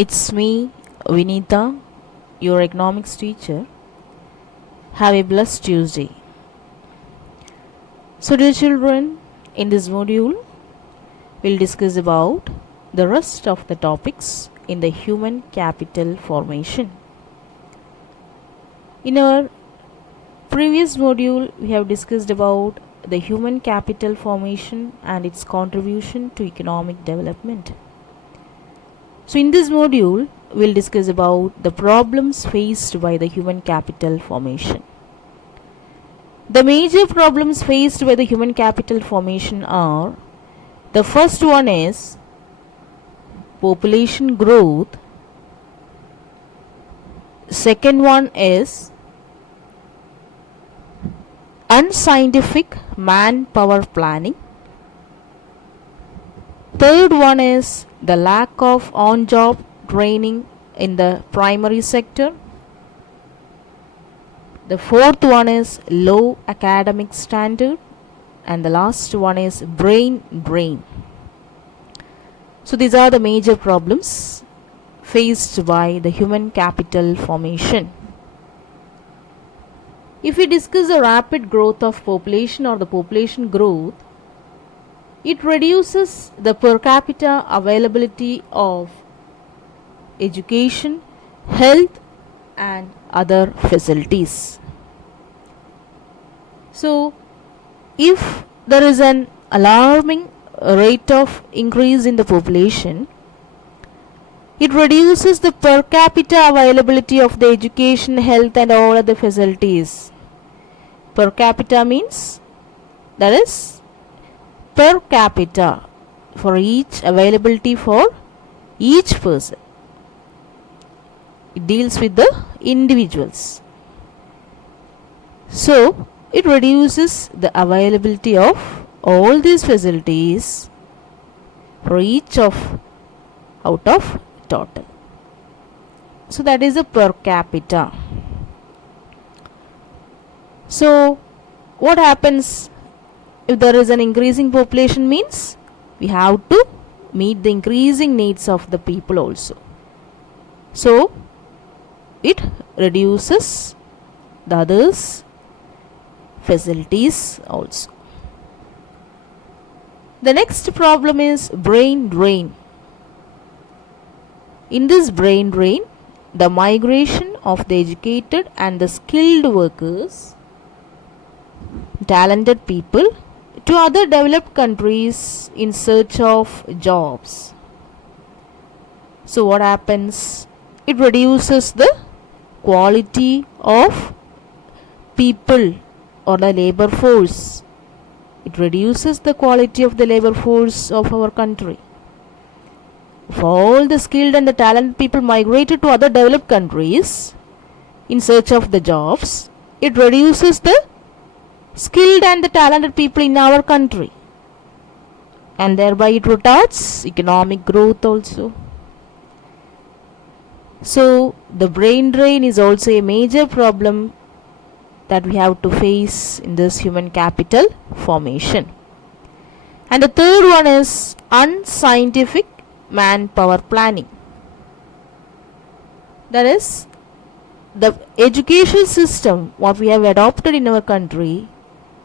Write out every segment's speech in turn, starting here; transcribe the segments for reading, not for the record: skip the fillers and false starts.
It's me, Vinita, your economics teacher. Have a blessed Tuesday. So, dear children, in this module, we'll discuss about the rest of the topics in the human capital formation. In our previous module, we have discussed about the human capital formation and its contribution to economic development. So in this module, we'll discuss about the problems faced by the human capital formation. The major problems faced by the human capital formation are: the first one is population growth, second one is unscientific manpower planning, third one is the lack of on-job training in the primary sector, the fourth one is low academic standard, and the last one is brain drain. So these are the major problems faced by the human capital formation. If we discuss the rapid growth of population or the population growth, it reduces the per capita availability of education, health, and other facilities. So, if there is an alarming rate of increase in the population, it reduces the per capita availability of the education, health, and all other facilities. Per capita means that is per capita for each availability for each person. It deals with the individuals. So it reduces the availability of all these facilities for each of out of total. So that is a per capita. So what happens if there is an increasing population? Means we have to meet the increasing needs of the people also. So it reduces the others facilities also. The next problem is brain drain. In this brain drain, the migration of the educated and the skilled workers, talented people, to other developed countries in search of jobs. So what happens? It reduces the quality of people or the labor force. It reduces the quality of the labor force of our country. If all the skilled and the talented people migrated to other developed countries in search of the jobs, it reduces the skilled and the talented people in our country, and thereby it retards economic growth also. So the brain drain is also a major problem that we have to face in this human capital formation. And the third one is unscientific manpower planning. That is, the education system what we have adopted in our country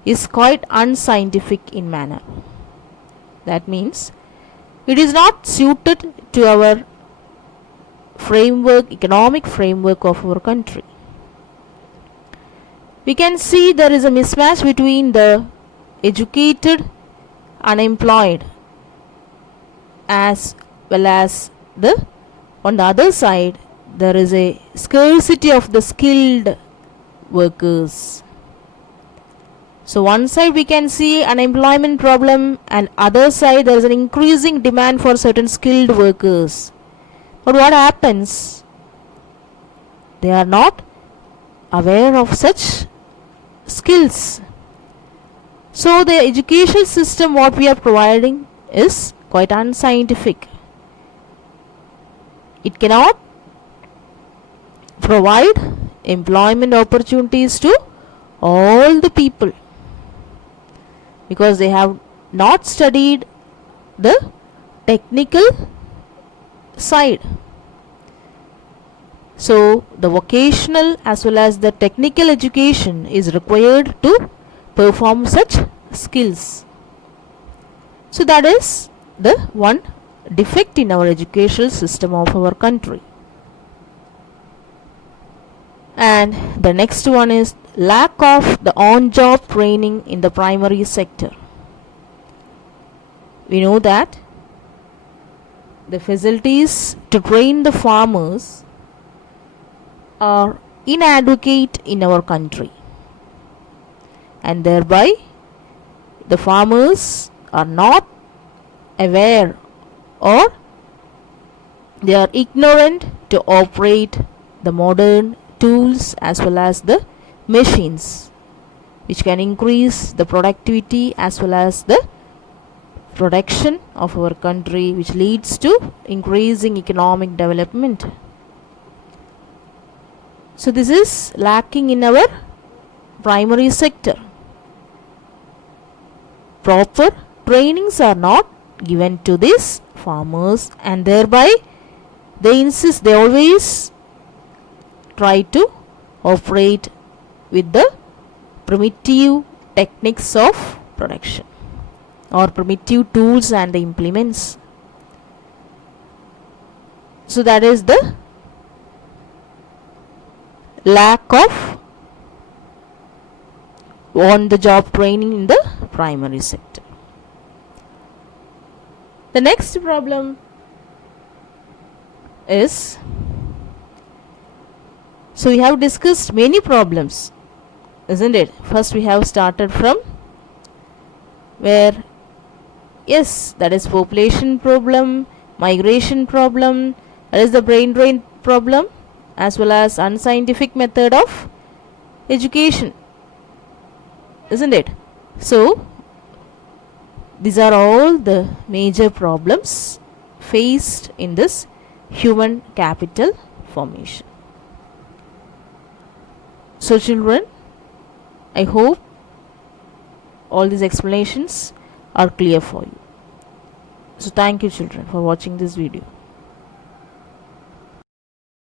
is quite unscientific in manner. That means it is not suited to our framework, economic framework of our country. We can see there is a mismatch between the educated, unemployed, as well as on the other side there is a scarcity of the skilled workers. So one side we can see unemployment problem, and other side there is an increasing demand for certain skilled workers. But what happens? They are not aware of such skills. So the education system what we are providing is quite unscientific. It cannot provide employment opportunities to all the people, because they have not studied the technical side. So the vocational as well as the technical education is required to perform such skills. So that is the one defect in our educational system of our country. And the next one is lack of the on-job training in the primary sector. We know that the facilities to train the farmers are inadequate in our country, and thereby the farmers are not aware or they are ignorant to operate the modern tools as well as the machines which can increase the productivity as well as the production of our country, which leads to increasing economic development. So this is lacking in our primary sector. Proper trainings are not given to these farmers, and thereby they always try to operate with the primitive techniques of production or primitive tools and the implements. So that is the lack of on the job training in the primary sector. The next problem is, so we have discussed many problems, isn't it? First we have started from where, yes, that is population problem, migration problem, that is the brain drain problem, as well as unscientific method of education, isn't it? So these are all the major problems faced in this human capital formation. So children, I hope all these explanations are clear for you. So thank you children for watching this video.